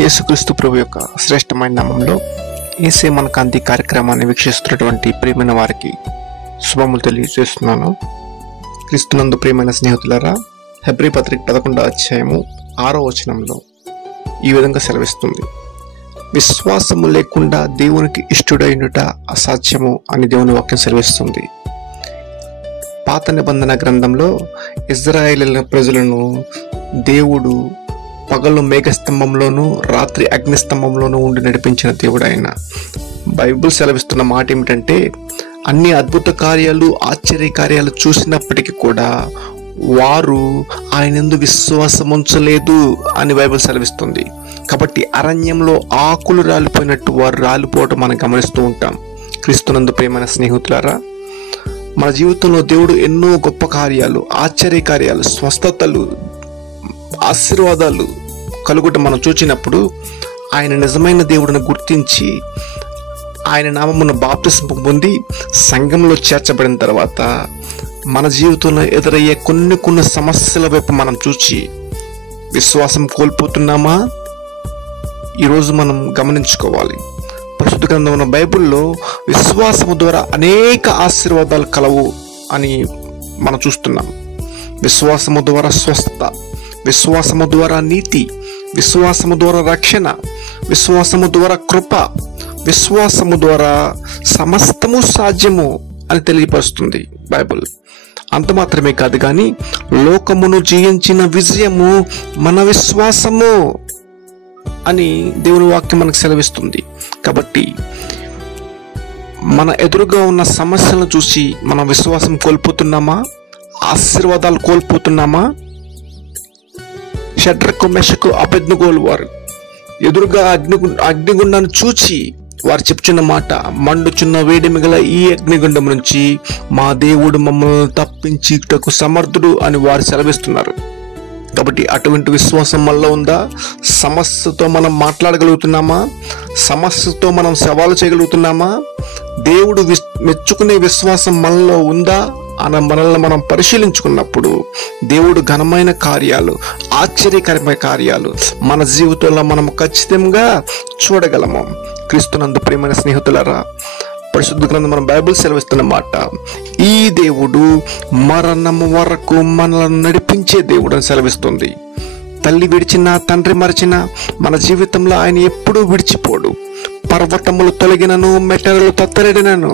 యేసుక్రీస్తు ప్రభు యొక్క శ్రేష్టమైన నామంలో యేసే మన కాంతి కార్యక్రమాన్ని వీక్షిస్తున్నటువంటి ప్రియమైన వారికి శుభములు తెలియజేస్తున్నాను. క్రీస్తునందు ప్రియమైన స్నేహితులారా, హెబ్రీ పత్రిక 11వ అధ్యాయము 6వ వచనంలో ఈ విధంగా సెలవిస్తుంది: విశ్వాసము లేకుండా దేవునికి ఇష్టుడైనట అసాధ్యము అని దేవుని వాక్యం సెలవిస్తుంది. పాత నిబంధన గ్రంథంలో ఇజ్రాయేలు ప్రజలను దేవుడు పగలు మేఘస్తంభంలోను రాత్రి అగ్నిస్తంభంలోనూ ఉండి నడిపించిన దేవుడు ఆయన. బైబిల్ సెలవిస్తున్న మాట ఏమిటంటే, అన్ని అద్భుత కార్యాలు ఆశ్చర్య కార్యాలు చూసినప్పటికీ కూడా వారు ఆయనందు విశ్వాసం ఉంచలేదు అని బైబిల్ సెలవిస్తుంది. కాబట్టి అరణ్యంలో ఆకులు రాలిపోయినట్టు వారు రాలిపోవటం మనం గమనిస్తూ ఉంటాం. క్రీస్తునందు ప్రియమైన స్నేహితులారా, మన జీవితంలో దేవుడు ఎన్నో గొప్ప కార్యాలు, ఆశ్చర్య కార్యాలు, స్వస్థతలు, ఆశీర్వాదాలు కలుగుట మనం చూచినప్పుడు ఆయన నిజమైన దేవుడిని గుర్తించి ఆయన నామమున బాప్తిస్మం పొంది సంఘంలో చేర్చబడిన తర్వాత మన జీవితంలో ఎదురయ్యే కొన్ని సమస్యల వైపు మనం చూచి విశ్వాసం కోల్పోతున్నామా? ఈరోజు మనం గమనించుకోవాలి. పరిశుద్ధ గ్రంథమైన బైబిల్లో విశ్వాసము ద్వారా అనేక ఆశీర్వాదాలు కలవు అని మనం చూస్తున్నాం. విశ్వాసము ద్వారా స్వస్థత, విశ్వాసము ద్వారా నీతి, విశ్వాసము ద్వారా రక్షణ, విశ్వాసము ద్వారా కృప, విశ్వాసము ద్వారా సమస్తము సాధ్యము అని తెలియపరుస్తుంది బైబిల్. అంత మాత్రమే కాదు కానీ లోకమును జయించిన విజయము మన విశ్వాసము అని దేవుని వాక్యం మనకు సెలవిస్తుంది. కాబట్టి మన ఎదురుగా ఉన్న సమస్యలను చూసి మనం విశ్వాసం కోల్పోతున్నామా? ఆశీర్వాదాలు కోల్పోతున్నామా? షడ్రకు, మెషకు, అబేద్నెగోలు వారు ఎదురుగా అగ్నిగుండాన్ని చూచి వారు చెప్తున్న మాట, మండుచున్న వేడిమి గల ఈ అగ్నిగుండం నుంచి మా దేవుడు మమ్మల్ని తప్పించుటకు సమర్థుడు అని వారు సెలవిస్తున్నారు. కాబట్టి అటువంటి విశ్వాసం మనలో ఉందా? సమస్యతో మనం మాట్లాడగలుగుతున్నామా? సమస్యతో మనం సవాలు చేయగలుగుతున్నామా? దేవుడు మెచ్చుకునే విశ్వాసం మనలో ఉందా అని మనల్ని మనం పరిశీలించుకున్నప్పుడు దేవుడు ఘనమైన కార్యాలు, ఆశ్చర్యకరమైన కార్యాలు మన జీవితంలో మనం ఖచ్చితంగా చూడగలము. క్రీస్తునందు ప్రియమైన స్నేహితులారా, పరిశుద్ధ గ్రంథం మన బైబిల్ సెలవిస్తున్న మాట, ఈ దేవుడు మరణము వరకు మనల్ని నడిపించే దేవుడు అని సెలవిస్తుంది. తల్లి విడిచినా, తండ్రి మరచినా మన జీవితంలో ఆయన ఎప్పుడూ విడిచిపోడు. పర్వతములు తొలగినను, మెట్టెలు తత్తరెడినను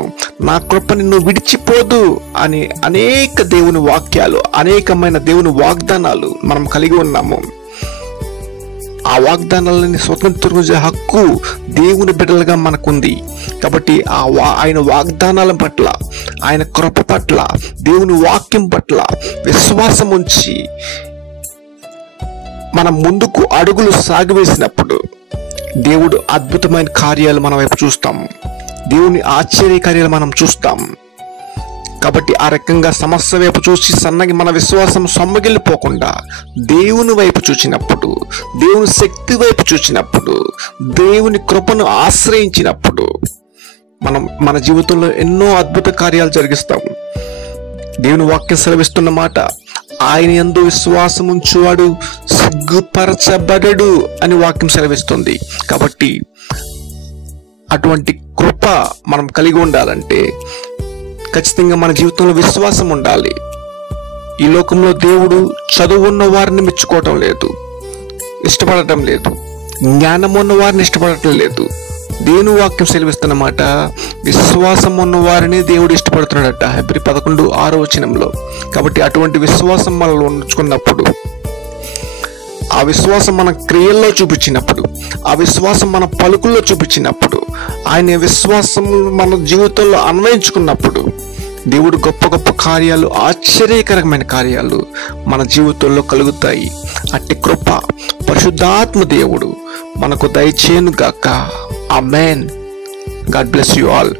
నా కృప నిన్ను విడిచిపోదు అని అనేక దేవుని వాక్యాలు, అనేకమైన దేవుని వాగ్దానాలు మనం కలిగి ఉన్నాము. ఆ వాగ్దానాలని స్వతంత్రించే హక్కు దేవుని బిడ్డలుగా మనకుంది. కాబట్టి ఆయన వాగ్దానాల పట్ల, ఆయన కృప పట్ల, దేవుని వాక్యం పట్ల విశ్వాసం ఉంచి మనం ముందుకు అడుగులు సాగివేసినప్పుడు దేవుడు అద్భుతమైన కార్యాలు మన వైపు చూస్తాము. దేవుని ఆశ్చర్య కార్యాలు మనం చూస్తాం. కాబట్టి ఆ రకంగా సమస్య వైపు చూసి సన్నగి మన విశ్వాసం సొమ్మగిల్లిపోకుండా దేవుని వైపు చూచినప్పుడు, దేవుని శక్తి వైపు చూచినప్పుడు, దేవుని కృపను ఆశ్రయించినప్పుడు మనం మన జీవితంలో ఎన్నో అద్భుత కార్యాలు జరిగిస్తాము. దేవుని వాక్యం సెలవిస్తున్న మాట, ఆయన యందు విశ్వాసం ఉంచువాడు సిగ్గుపరచబడడు అని వాక్యం సెలవిస్తుంది. కాబట్టి అటువంటి కృప మనం కలిగి ఉండాలంటే ఖచ్చితంగా మన జీవితంలో విశ్వాసం ఉండాలి. ఈ లోకంలో దేవుడు చదువు ఉన్న వారిని మెచ్చుకోవటం లేదు, ఇష్టపడటం లేదు. జ్ఞానం ఉన్న వారిని ఇష్టపడటం లేదు. దేవుని వాక్యం సెలవిస్తున్న మాట, విశ్వాసం ఉన్న వారిని దేవుడు ఇష్టపడుతున్నాడట, హెబ్రీ 11:6 వచనంలో. కాబట్టి అటువంటి విశ్వాసం మనలో ఉంచుకున్నప్పుడు, ఆ విశ్వాసం మన క్రియల్లో చూపించినప్పుడు, ఆ విశ్వాసం మన పలుకుల్లో చూపించినప్పుడు, ఆయన విశ్వాసం మన జీవితంలో అన్వయించుకున్నప్పుడు దేవుడు గొప్ప గొప్ప కార్యాలు, ఆశ్చర్యకరమైన కార్యాలు మన జీవితంలో కలుగుతాయి. అట్టి కృప పరిశుద్ధాత్మ దేవుడు మనకు దయచేయును గాక. ఆమేన్. God bless you all.